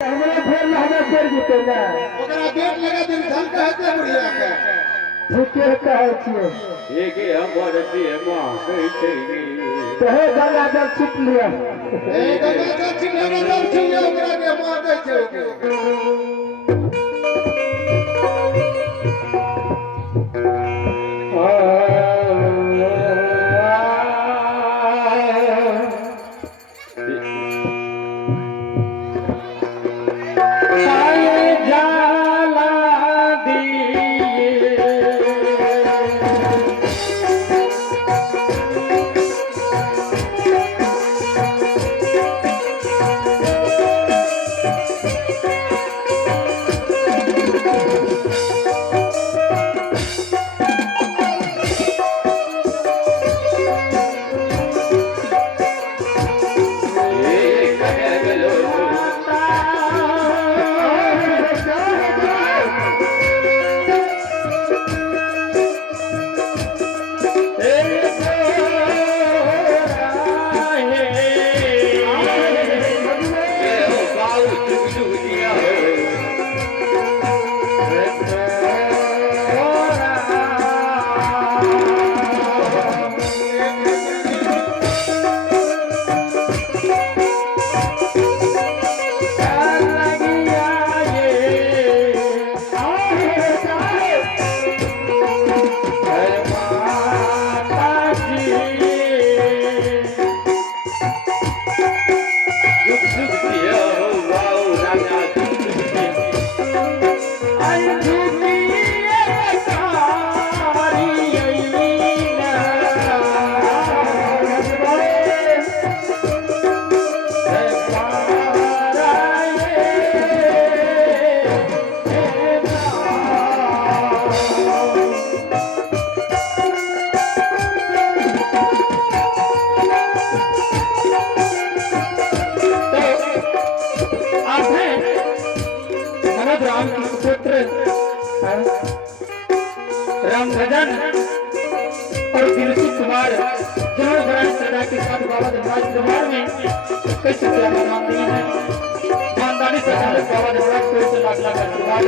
हमरा फेर लहना कर जीते ना ओकरा गेट लगा दे धन कहते बुढ़िया के ठीके कहै छियै एके हमर देमा कहै छै कहे गंगा जल छिप लिया ए गंगा का चिन्ह रंग छिया ओकरा के मार दे छै ओके राम पुत्र राम भजन और दिलसुख कुमार जहाँ ग्रहण सदा के साथ बाबा धर्मराज दरबार में कई शुक्रिया का नाम दिए हैं खानदानी सरकार बाबा धर्मराज को से लाख लाख आशीर्वाद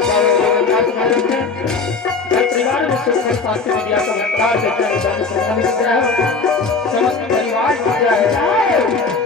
बाबा जगन्नाथ महाराज ने हर परिवार में सुख और शांति मीडिया का विस्तार से समस्त परिवार हो जाए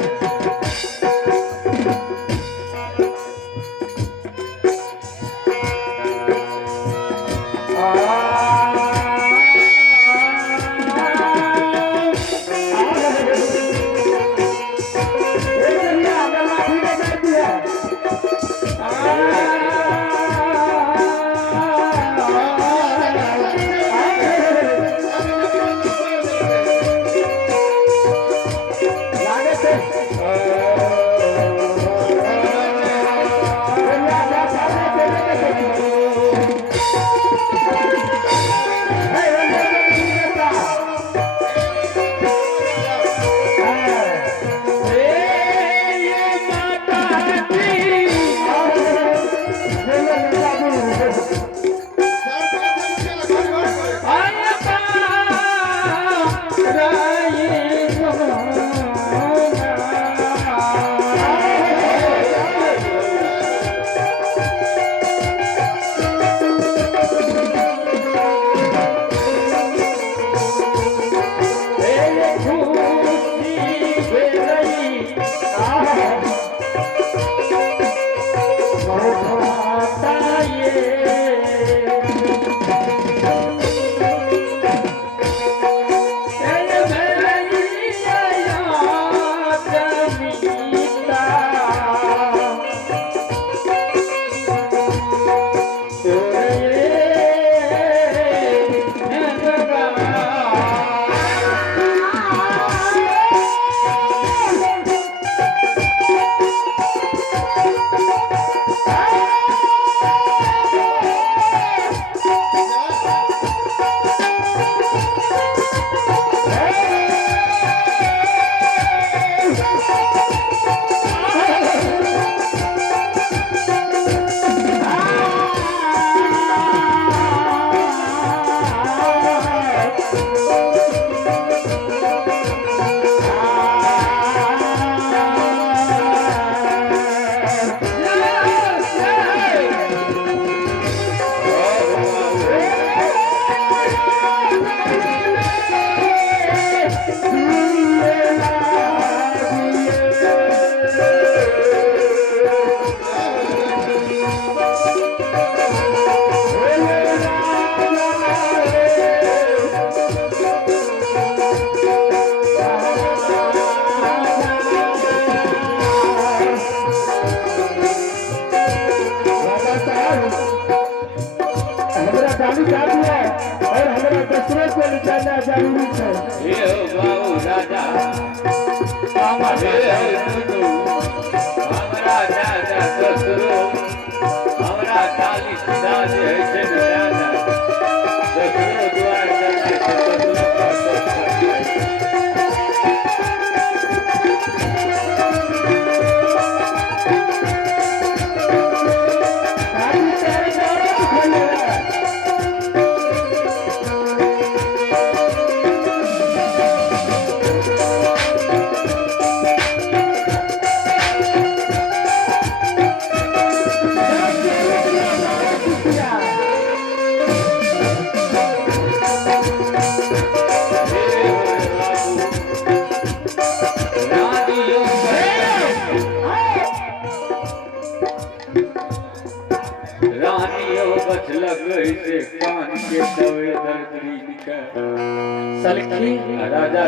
सलखी राजा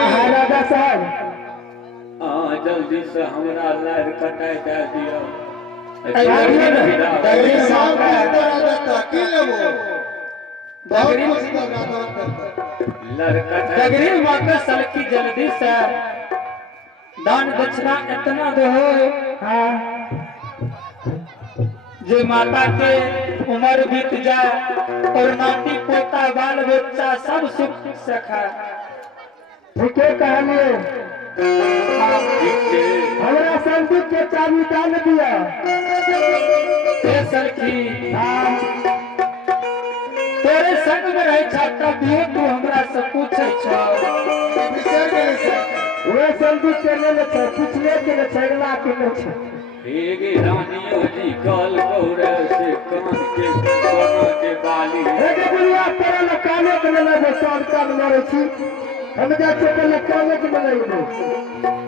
हाँ राजा साहब हाँ जल्दी से हमरा लार कटाई दे दियो डगरी सब माता राजा देता की लेबो बहुत कुछ राजा देता लार कटाई डगरी माता सलखी जल्दी से दान दक्षिणा इतना दो हाँ जे माता के उम्र बीत जाए और नाती पोता बाल बच्चा सब सुख सखा ठीके कहलिए हमरा संदीप के चाबी डाल दिया सलखी हाँ तेरे संग में रहे छाता भी तू हमरा से पूछे छ विचार करे से वे संदीप के ले छ पूछले के ले छगला के ले छ हेगे रानियो जी काल गौरे से कान के सोना के बाली हे दुनिया तेरे ल काले के ले बसाल कान मारे छी हम जा के ले काले के ले